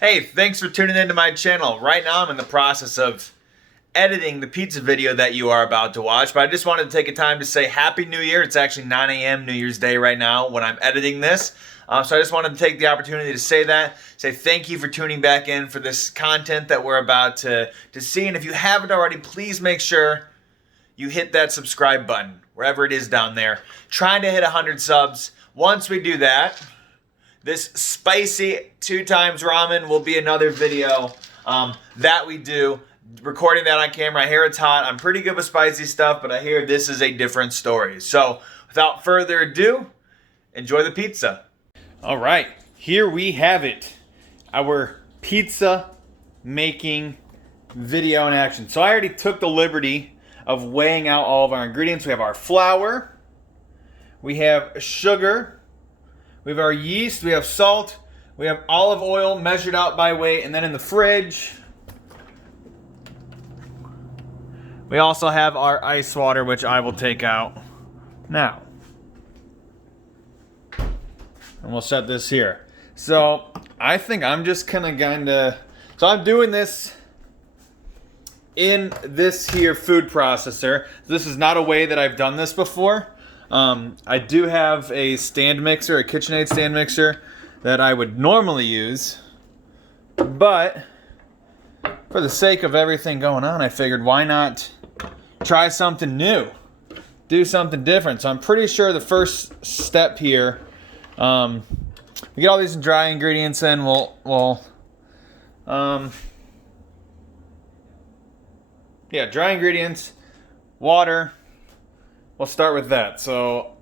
Hey, thanks for tuning into my channel. Right now I'm in the process of editing the pizza video that you are about to watch, but I just wanted to take a time to say Happy New Year. It's actually 9 a.m. New Year's Day right now when I'm editing this. So I just wanted to take the opportunity to say thank you for tuning back in for this content that we're about to see. And if you haven't already, please make sure you hit that subscribe button, wherever it is down there. Trying to hit 100 subs. Once we do that, this spicy 2x ramen will be another video that we do. Recording that on camera. I hear it's hot. I'm pretty good with spicy stuff, but I hear this is a different story. So without further ado, enjoy the pizza. All right, here we have it. Our pizza making video in action. So I already took the liberty of weighing out all of our ingredients. We have our flour. We have sugar. We have our yeast, we have salt, we have olive oil measured out by weight, and then in the fridge, we also have our ice water, which I will take out now. And we'll set this here. So I think I'm just gonna so I'm doing this in this here food processor. This is not a way that I've done this before. I do have a stand mixer, a KitchenAid stand mixer that I would normally use, but for the sake of everything going on, I figured why not try something new, do something different. So I'm pretty sure the first step here, we get all these dry ingredients in, dry ingredients, water. We'll start with that. So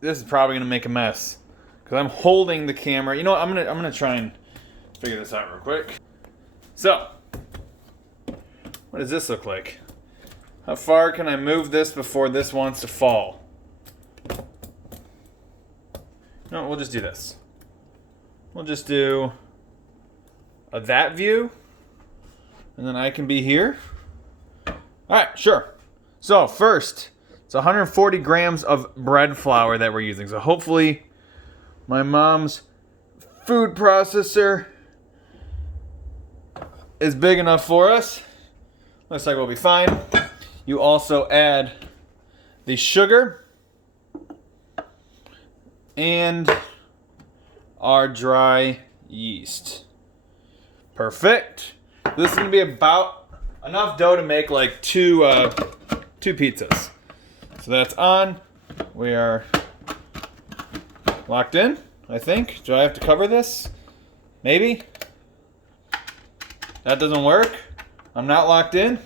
this is probably gonna make a mess because I'm holding the camera. You know what? I'm gonna try and figure this out real quick. So, what does this look like? How far can I move this before this wants to fall? No, we'll just do this. We'll just do that view, and then I can be here. All right, sure. So first, it's 140 grams of bread flour that we're using. So hopefully my mom's food processor is big enough for us. Looks like we'll be fine. You also add the sugar and our dry yeast. Perfect. This is gonna be about enough dough to make like two pizzas. So that's on. We are locked in, I think. Do I have to cover this? Maybe. That doesn't work. I'm not locked in.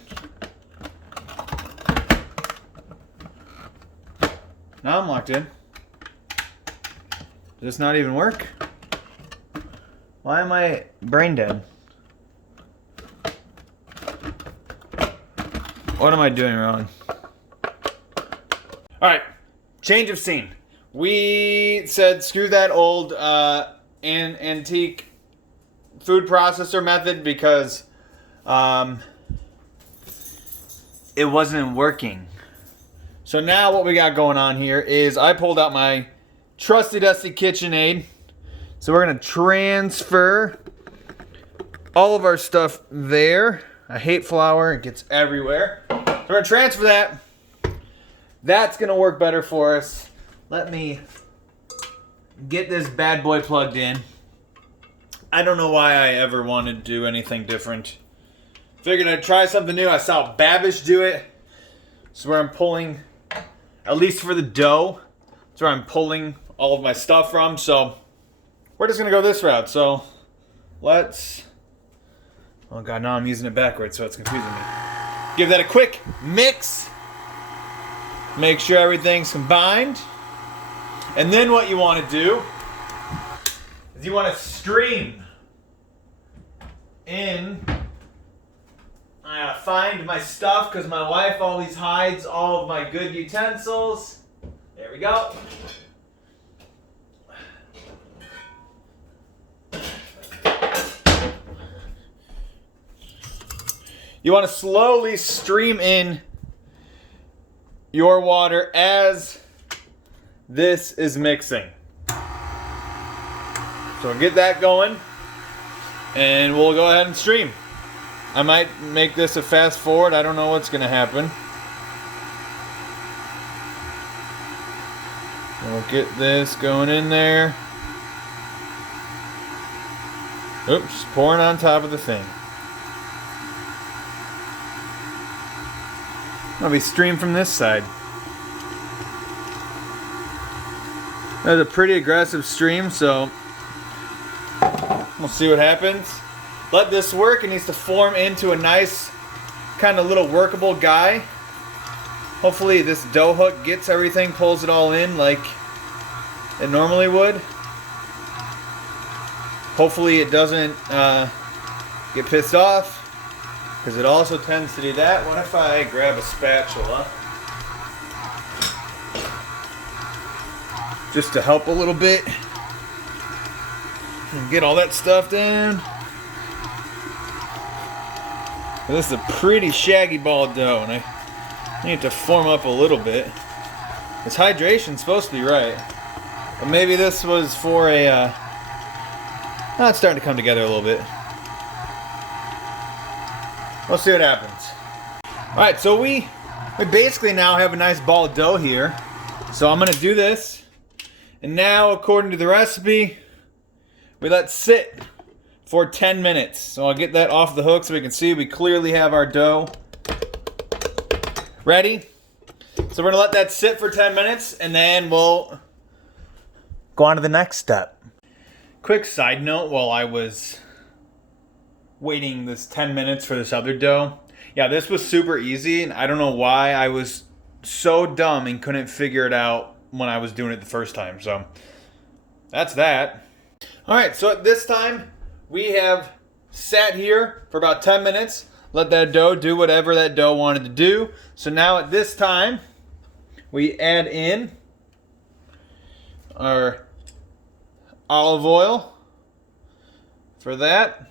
Now I'm locked in. Does this not even work? Why am I brain dead? What am I doing wrong? All right, change of scene. We said screw that old antique food processor method because it wasn't working. So now what we got going on here is I pulled out my trusty dusty KitchenAid. So we're gonna transfer all of our stuff there. I hate flour, it gets everywhere. So we're gonna transfer that. That's gonna work better for us. Let me get this bad boy plugged in. I don't know why I ever wanted to do anything different. Figured I'd try something new. I saw Babish do it. So where I'm pulling, at least for the dough, that's where I'm pulling all of my stuff from. So we're just gonna go this route. So let's, oh God, now I'm using it backwards, so it's confusing me. Give that a quick mix. Make sure everything's combined. And then what you want to do is you want to stream in. I gotta find my stuff because my wife always hides all of my good utensils. There we go. You want to slowly stream in your water as this is mixing. So get that going. and we'll go ahead and stream. I might make this a fast forward. I don't know what's gonna happen. We'll get this going in there. Oops, just pouring on top of the thing. I'll be streamed from this side. That's a pretty aggressive stream, so we'll see what happens. Let this work. It needs to form into a nice kind of little workable guy. Hopefully this dough hook gets everything, pulls it all in like it normally would. Hopefully it doesn't get pissed off, because it also tends to do that. What if I grab a spatula just to help a little bit and get all that stuff down? This is a pretty shaggy ball of dough, and I need it to form up a little bit. This hydration's supposed to be right, but maybe this was for a it's starting to come together a little bit. We'll see what happens. Alright, so we basically now have a nice ball of dough here. So I'm going to do this. And now, according to the recipe, we let sit for 10 minutes. So I'll get that off the hook so we can see we clearly have our dough ready. So we're going to let that sit for 10 minutes, and then we'll go on to the next step. Quick side note, while I was waiting this 10 minutes for this other dough. Yeah, this was super easy, and I don't know why I was so dumb and couldn't figure it out when I was doing it the first time. So that's that. Alright, so at this time, we have sat here for about 10 minutes. Let that dough do whatever that dough wanted to do. So now at this time, we add in our olive oil for that,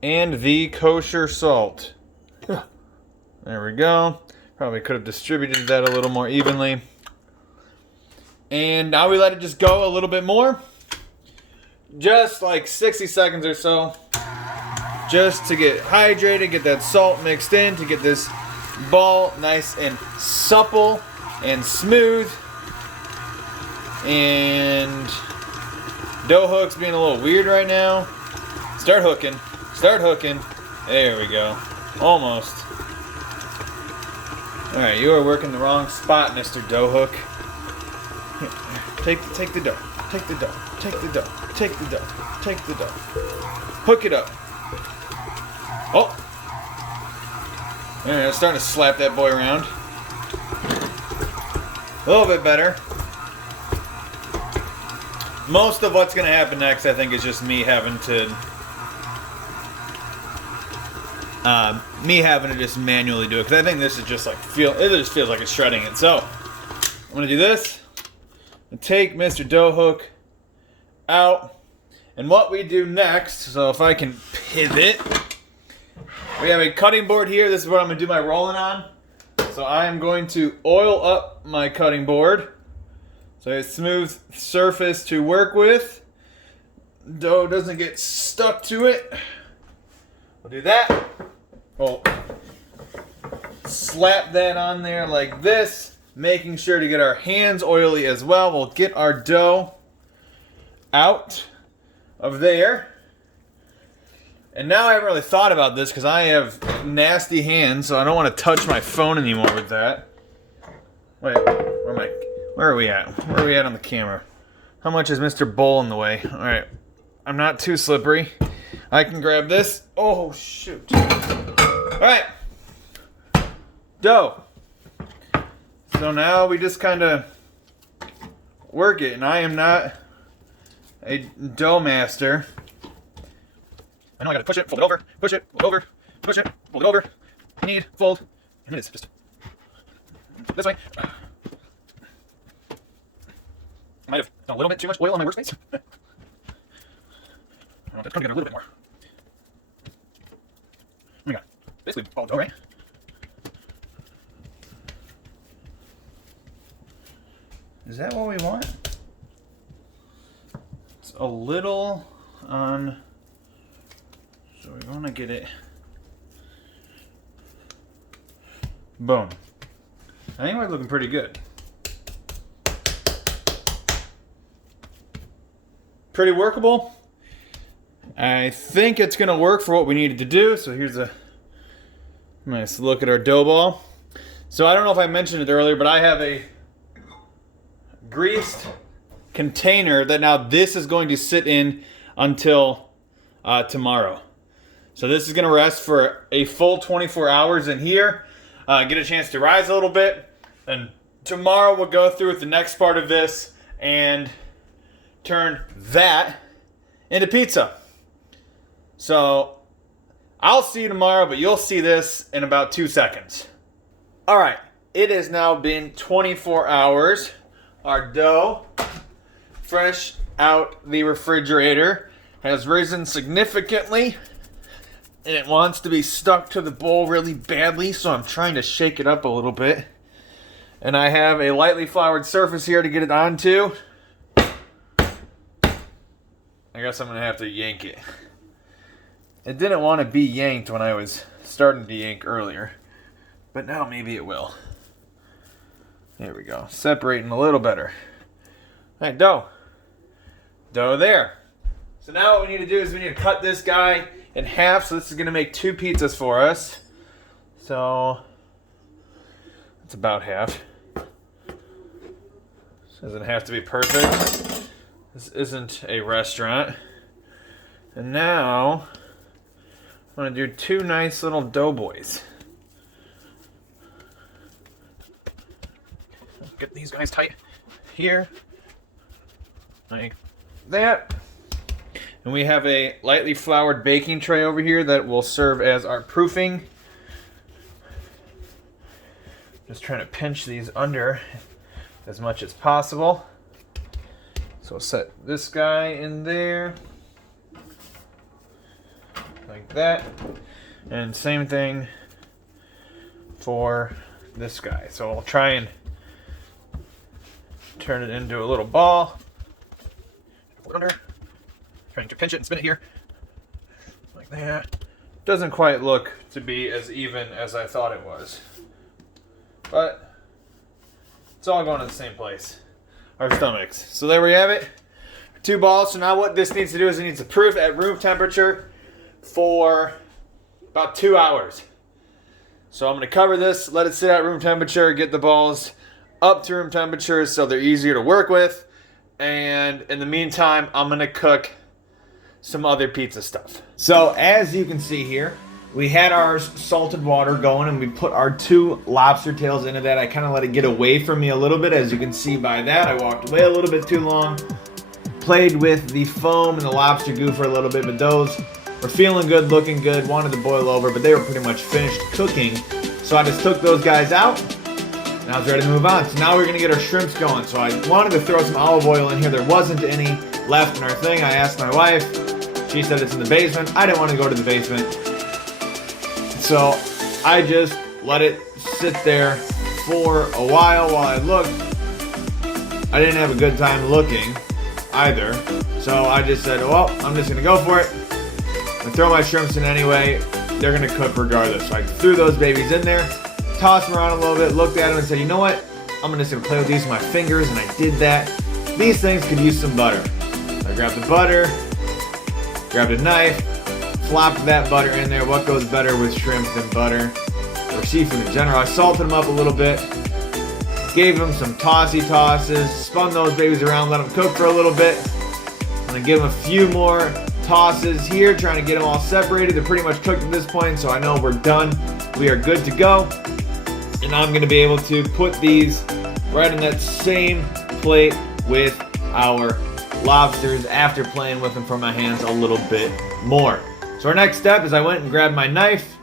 and the kosher salt. There we go. Probably could have distributed that a little more evenly. And now we let it just go a little bit more. Just like 60 seconds or so. Just to get hydrated, get that salt mixed in, to get this ball nice and supple and smooth. And dough hook's being a little weird right now. Start hooking. Start hooking. There we go. Almost. Alright, you are working the wrong spot, Mr. Dough Hook. Here, take the dough. Take the dough. Take the dough. Take the dough. Take the dough. Hook it up. Oh! Alright, I'm starting to slap that boy around. A little bit better. Most of what's going to happen next, I think, is just me having to just manually do it, because I think this is just like it just feels like it's shredding it. So I'm going to do this and take Mr. Dough Hook out. And what we do next, so if I can pivot, we have a cutting board here. This is what I'm going to do my rolling on. So I am going to oil up my cutting board. So a smooth surface to work with. Dough doesn't get stuck to it. We'll do that. We'll slap that on there like this, making sure to get our hands oily as well. We'll get our dough out of there. And now I haven't really thought about this because I have nasty hands, so I don't want to touch my phone anymore with that. Wait, where are we at? Where are we at on the camera? How much is Mr. Bowl in the way? Alright, I'm not too slippery. I can grab this. Oh, shoot. Alright. Dough. So now we just kind of work it, and I am not a dough master. I know I gotta push it, fold it over, push it, fold it over, push it, fold it over, knead, fold, and it is just this way. Might have done a little bit too much oil on my workspace. That's come together a little bit more. We got basically all dough, right? Is that what we want? It's a little on I want to get it. Boom. I think we're looking pretty good. Pretty workable. I think it's going to work for what we needed to do. So here's a nice look at our dough ball. So I don't know if I mentioned it earlier, but I have a greased container that now this is going to sit in until tomorrow. So this is going to rest for a full 24 hours in here. Get a chance to rise a little bit. And tomorrow we'll go through with the next part of this and turn that into pizza. So I'll see you tomorrow, but you'll see this in about 2 seconds. All right, it has now been 24 hours. Our dough, fresh out the refrigerator, has risen significantly, and it wants to be stuck to the bowl really badly, so I'm trying to shake it up a little bit. And I have a lightly floured surface here to get it onto. I guess I'm gonna have to yank it. It didn't want to be yanked when I was starting to yank earlier, but now maybe it will. There we go, separating a little better. All right, dough there. So now what we need to do is we need to cut this guy in half. So this is gonna make 2 pizzas for us. So that's about half. Doesn't have to be perfect. This isn't a restaurant. And now I'm gonna do 2 nice little doughboys. Get these guys tight here, like that. And we have a lightly floured baking tray over here that will serve as our proofing. Just trying to pinch these under as much as possible. So we'll set this guy in there, like that. And same thing for this guy. So I'll try and turn it into a little ball. Put it under. Trying to pinch it and spin it here. Like that. Doesn't quite look to be as even as I thought it was. But it's all going to the same place. Our stomachs. So there we have it. 2 balls. So now what this needs to do is it needs to proof at room temperature for about 2 hours. So I'm going to cover this, let it sit at room temperature, get the balls up to room temperature so they're easier to work with. And in the meantime, I'm going to cook some other pizza stuff. So as you can see here, we had our salted water going and we put our 2 lobster tails into that. I kind of let it get away from me a little bit. As you can see by that, I walked away a little bit too long. Played with the foam and the lobster goo for a little bit, but those were feeling good, looking good, wanted to boil over, but they were pretty much finished cooking. So I just took those guys out. Now I was ready to move on. So now we're gonna get our shrimps going. So I wanted to throw some olive oil in here. There wasn't any left in our thing. I asked my wife. She said it's in the basement. I didn't want to go to the basement. So I just let it sit there for a while I looked. I didn't have a good time looking either. So I just said, well, I'm just gonna go for it. I'm gonna throw my shrimps in anyway. They're gonna cook regardless. So I threw those babies in there. Tossed them around a little bit, looked at them and said, you know what? I'm just gonna play with these with my fingers, and I did that. These things could use some butter. I grabbed the butter, grabbed a knife, flopped that butter in there. What goes better with shrimp than butter or seafood in general? I salted them up a little bit, gave them some tossy tosses, spun those babies around, let them cook for a little bit. I'm gonna give them a few more tosses here, trying to get them all separated. They're pretty much cooked at this point, so I know we're done. We are good to go. And I'm going to be able to put these right on that same plate with our lobsters after playing with them from my hands a little bit more. So our next step is I went and grabbed my knife,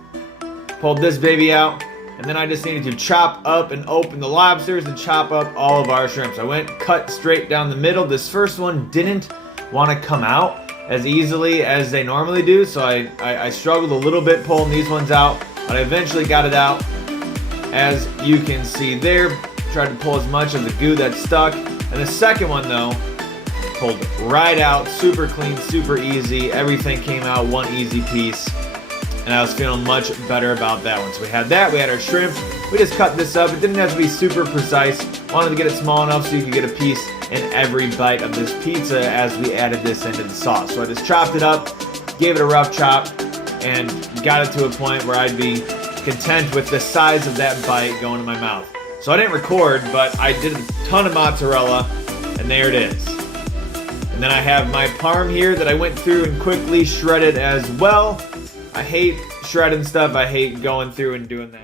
pulled this baby out, and then I just needed to chop up and open the lobsters and chop up all of our shrimps. I went cut straight down the middle. This first one didn't want to come out as easily as they normally do, so I struggled a little bit pulling these ones out, but I eventually got it out. As you can see there, tried to pull as much of the goo that's stuck. And the second one though, pulled right out, super clean, super easy. Everything came out one easy piece. and I was feeling much better about that one. So we had that, we had our shrimp. We just cut this up. It didn't have to be super precise. Wanted to get it small enough so you could get a piece in every bite of this pizza as we added this into the sauce. So I just chopped it up, gave it a rough chop, and got it to a point where I'd be content with the size of that bite going in my mouth. So I didn't record, but I did a ton of mozzarella, and there it is. And then I have my parm here that I went through and quickly shredded as well. I hate shredding stuff. I hate going through and doing that.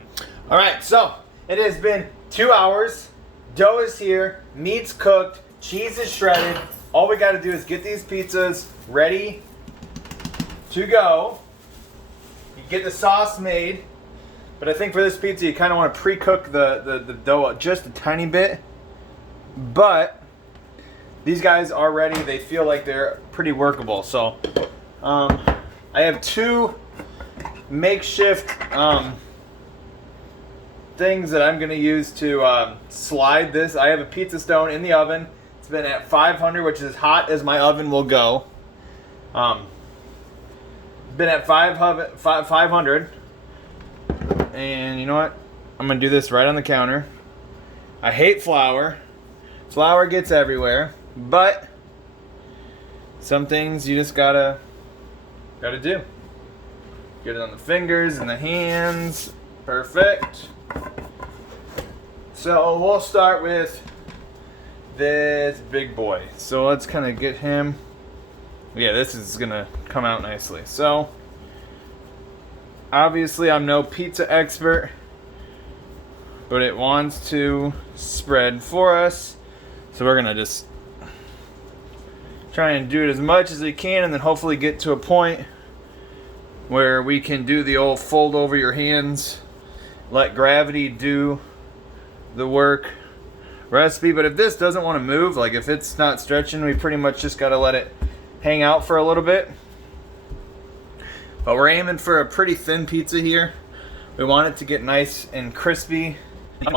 All right, so it has been 2 hours. Dough is here, meat's cooked, cheese is shredded. All we gotta do is get these pizzas ready to go. You get the sauce made, but I think for this pizza you kind of want to pre-cook the dough just a tiny bit. But these guys are ready. They feel like they're pretty workable. So I have 2 makeshift things that I'm going to use to slide this. I have a pizza stone in the oven. It's been at 500, which is as hot as my oven will go. Been at 500. And you know what? I'm going to do this right on the counter. I hate flour. Flour gets everywhere. But some things you just gotta do. Get it on the fingers and the hands. Perfect. So we'll start with this big boy. So let's kind of get him. Yeah, this is gonna come out nicely. So obviously I'm no pizza expert, but it wants to spread for us. So we're gonna just try and do it as much as we can, and then hopefully get to a point where we can do the old fold over your hands, let gravity do the work recipe. But if this doesn't want to move, like if it's not stretching, we pretty much just got to let it hang out for a little bit. But we're aiming for a pretty thin pizza here. We want it to get nice and crispy. I'm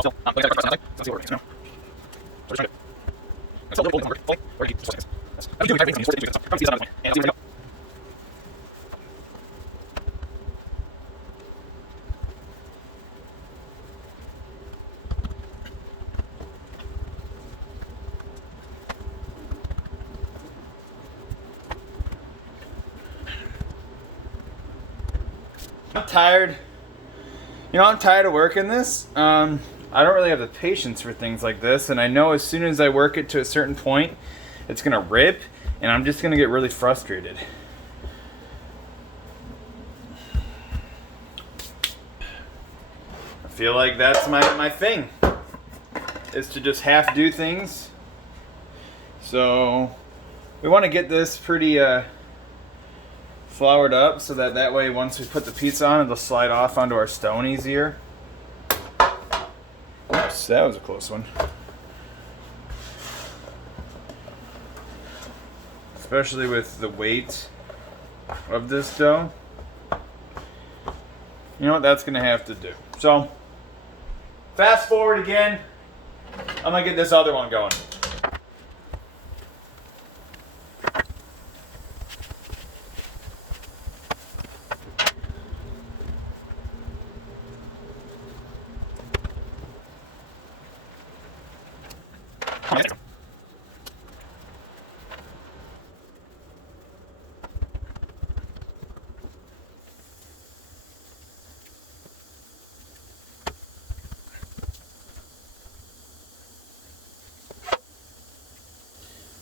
tired. You know, I'm tired of working this. I don't really have the patience for things like this, and I know as soon as I work it to a certain point, it's gonna rip, and I'm just gonna get really frustrated. I feel like that's my thing, is to just half do things. So we want to get this pretty floured up so that way once we put the pizza on, it'll slide off onto our stone easier. Oops, that was a close one. Especially with the weight of this dough. You know what, that's gonna have to do. So fast forward again. I'm gonna get this other one going.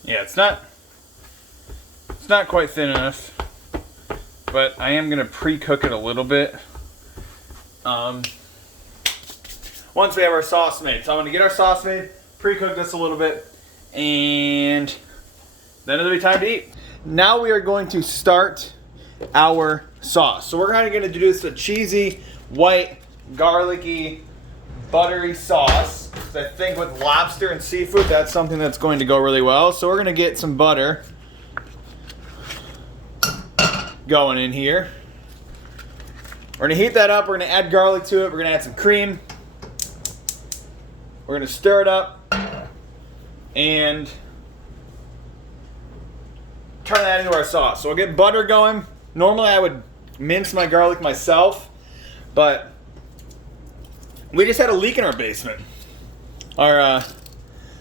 Yeah, it's not quite thin enough, but I am gonna pre-cook it a little bit. Once we have our sauce made. So I'm gonna get our sauce made, pre-cook this a little bit, and then it'll be time to eat. Now we are going to start our sauce. So we're kind of gonna do this a cheesy, white, garlicky, buttery sauce. I think with lobster and seafood, that's something that's going to go really well. So we're gonna get some butter going in here. We're gonna heat that up. We're gonna add garlic to it. We're gonna add some cream. We're gonna stir it up and turn that into our sauce. So we'll get butter going. Normally I would mince my garlic myself, but we just had a leak in our basement. Our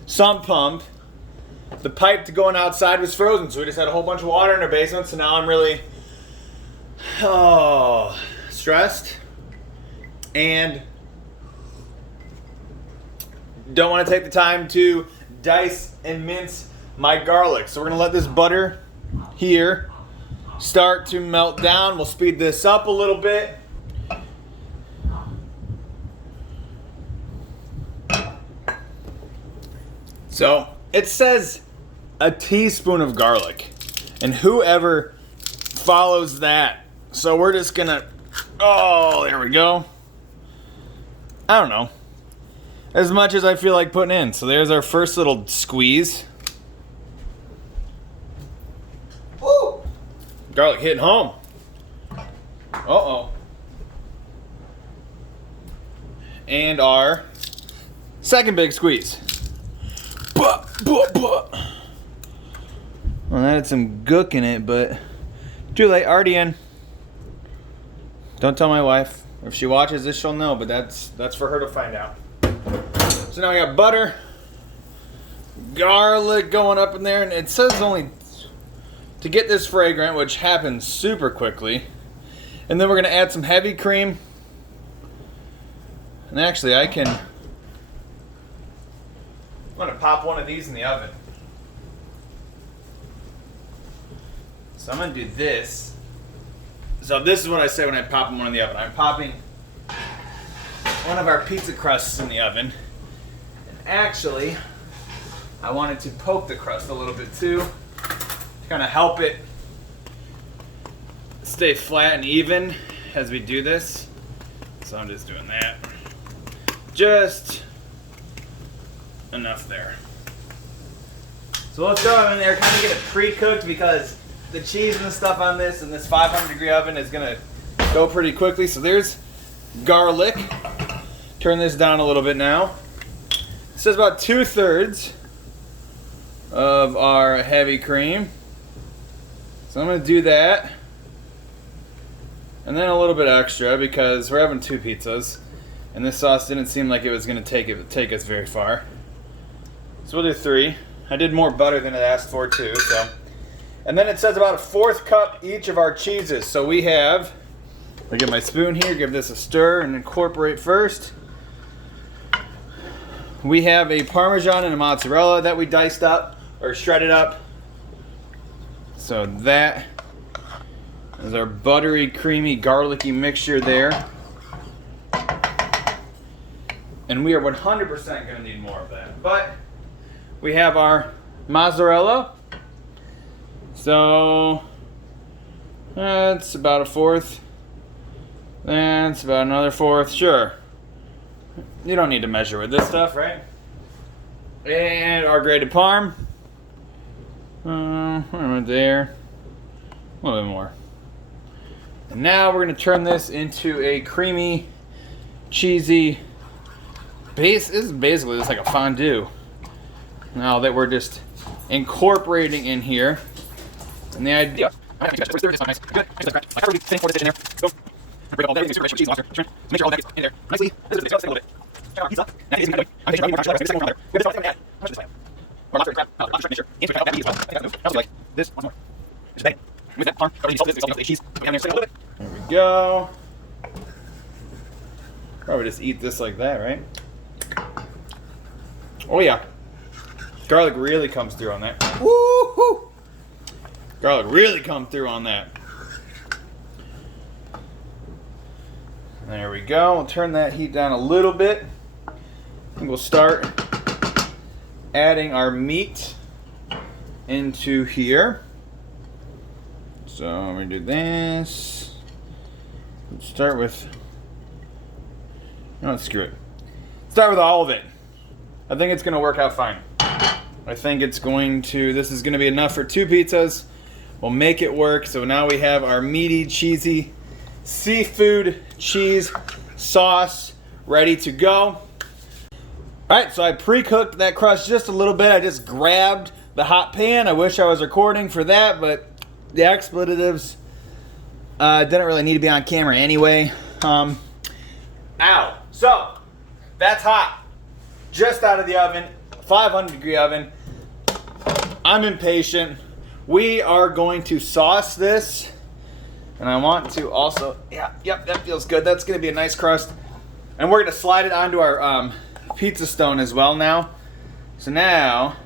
sump pump, the pipe to going outside was frozen, so we just had a whole bunch of water in our basement. So now I'm really stressed and don't want to take the time to dice and mince my garlic. So we're gonna let this butter here start to melt down. We'll speed this up a little bit. So it says a teaspoon of garlic, and whoever follows that. So we're just gonna, oh, there we go. I don't know, as much as I feel like putting in. So there's our first little squeeze. Woo! Garlic hitting home. Uh-oh. And our second big squeeze. Well, that had some gook in it, but too late, already in. Don't tell my wife. If she watches this, she'll know, but that's for her to find out. So now we got butter, garlic going up in there, and it says only to get this fragrant, which happens super quickly. And then we're gonna add some heavy cream. And actually I'm gonna pop one of these in the oven. So I'm gonna do this. So this is what I say when I pop one in the oven. I'm popping one of our pizza crusts in the oven. And actually, I wanted to poke the crust a little bit too, to kind of help it stay flat and even as we do this. So I'm just doing that. Just enough there. So let's throw them in there, kind of get it pre-cooked, because the cheese and the stuff on this in this 500-degree oven is gonna go pretty quickly. So there's garlic. Turn this down a little bit now. It says about 2/3 of our heavy cream. So I'm gonna do that. And then a little bit extra because we're having 2 pizzas. And this sauce didn't seem like it was gonna take us very far. So we'll do 3. I did more butter than it asked for too, so. And then it says about 1/4 cup each of our cheeses. So we have, I get my spoon here, give this a stir and incorporate first. We have a Parmesan and a mozzarella that we diced up or shredded up. So that is our buttery, creamy, garlicky mixture there. And we are 100% gonna need more of that. But we have our mozzarella. So that's about 1/4. That's about another 1/4. Sure. You don't need to measure with this stuff, right? And our grated parm. Right there. A little bit more. And now we're going to turn this into a creamy, cheesy base. This is basically just like a fondue. Now that we're just incorporating in here. And the idea. Make sure all that gets in there nicely. This is a little bit. Pizza. Like this once more. Just bang. With that parm, cheese. There we go. Probably just eat this like that, right? Oh yeah. Garlic really comes through on that. Woo-hoo! Garlic really comes through on that. There we go. We'll turn that heat down a little bit. And we'll start adding our meat into here. So I'm going to do this. Let's start with, no, screw it. Start with all of it. I think it's going to work out fine. I think it's going to, this is going to be enough for 2 pizzas. We'll make it work. So now we have our meaty, cheesy seafood cheese sauce ready to go. Alright, so I pre-cooked that crust just a little bit. I just grabbed the hot pan. I wish I was recording for that, but the expletives Didn't really need to be on camera anyway. Ow. So, that's hot. Just out of the oven, 500-degree oven. I'm impatient. We are going to sauce this. And I want to also, yep, that feels good. That's gonna be a nice crust. And we're gonna slide it onto our pizza stone as well now. So now,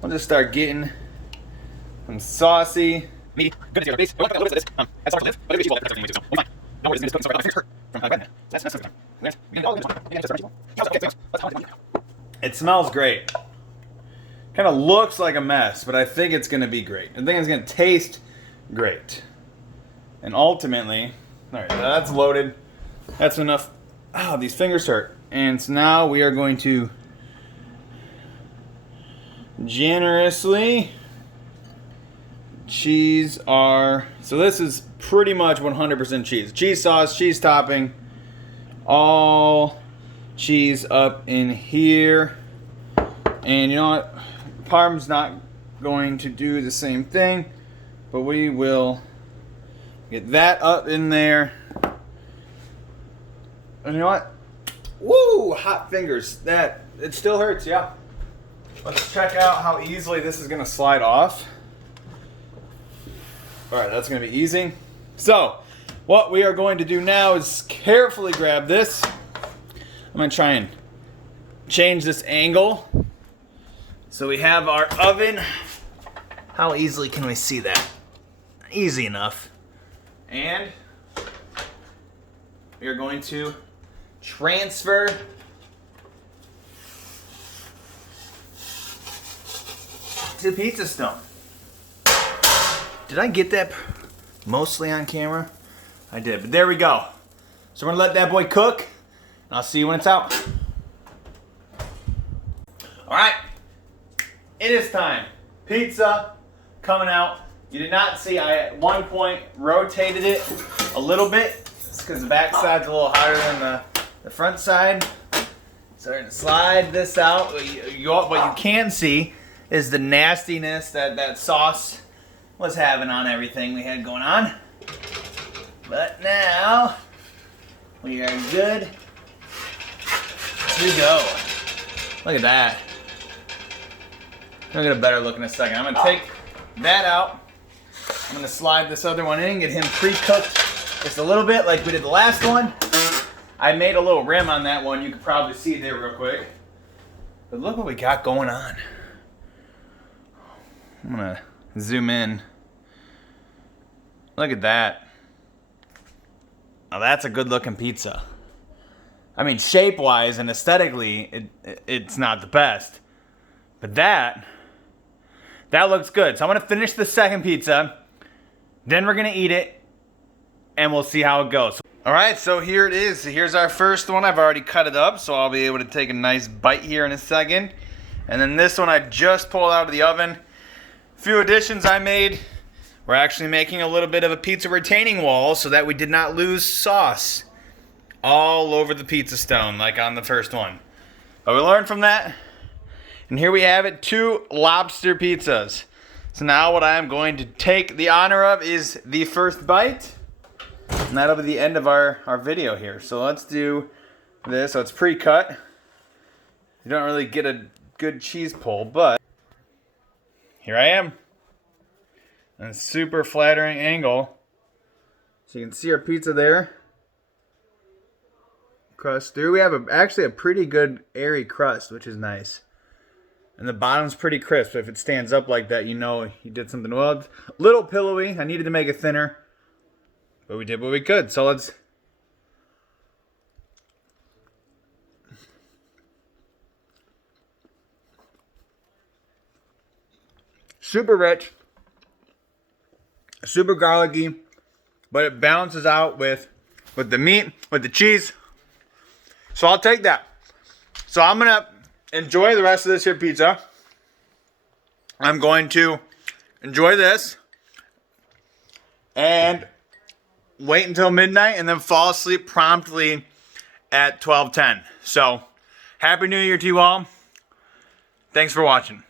we'll just start getting some saucy. Meaty goodness here on the base. We want to put a little bit of this. That's hard to live, but it'll be cheap. That's everything we do. So we're fine. No worries, it's going to start. My fingers hurt from my bread. That's good. It smells great. Kind of looks like a mess, but I think it's going to be great. I think it's going to taste great. And ultimately, all right, that's loaded. That's enough. Oh, these fingers hurt. And so now we are going to generously cheese our, so this is pretty much 100% cheese. Cheese sauce, cheese topping, all cheese up in here. And you know what? Parm's not going to do the same thing, but we will get that up in there. And you know what? Woo! Hot fingers. That, it still hurts, yeah. Let's check out how easily this is gonna slide off. All right, that's gonna be easy. So, what we are going to do now is carefully grab this. I'm gonna try and change this angle. So we have our oven. How easily can we see that? Easy enough. And we are going to transfer to the pizza stone. Did I get that mostly on camera? I did, but there we go. So we're gonna let that boy cook, and I'll see you when it's out. All right, it is time. Pizza coming out. You did not see, I at one point rotated it a little bit. It's because the back side's a little higher than the front side. So we're gonna slide this out. What you can see is the nastiness that sauce was having on everything we had going on. But now we are good to go. Look at that. I'll get a better look in a second. I'm gonna take that out. I'm gonna slide this other one in, get him pre-cooked just a little bit like we did the last one. I made a little rim on that one. You can probably see there real quick. But look what we got going on. I'm gonna zoom in. Look at that. Now that's a good looking pizza. I mean, shape wise and aesthetically, it's not the best. But that looks good. So I'm gonna finish the second pizza. Then we're gonna eat it and we'll see how it goes. All right, so here it is. Here's our first one. I've already cut it up, so I'll be able to take a nice bite here in a second. And then this one I just pulled out of the oven. A few additions I made. We're actually making a little bit of a pizza retaining wall so that we did not lose sauce all over the pizza stone like on the first one. But we learned from that. And here we have it, 2 lobster pizzas. So now what I am going to take the honor of is the first bite. And that'll be the end of our video here. So let's do this. So it's pre-cut. You don't really get a good cheese pull, but here I am. And a super flattering angle. So you can see our pizza there. Crust through. We have actually a pretty good airy crust, which is nice. And the bottom's pretty crisp. So if it stands up like that, you know you did something well. It's a little pillowy. I needed to make it thinner. But we did what we could. So let's... Super rich. Super garlicky. But it balances out with the meat, with the cheese. So I'll take that. So I'm going to enjoy the rest of this here pizza. I'm going to enjoy this. And wait until midnight and then fall asleep promptly at 12:10. So, Happy New Year to you all. Thanks for watching.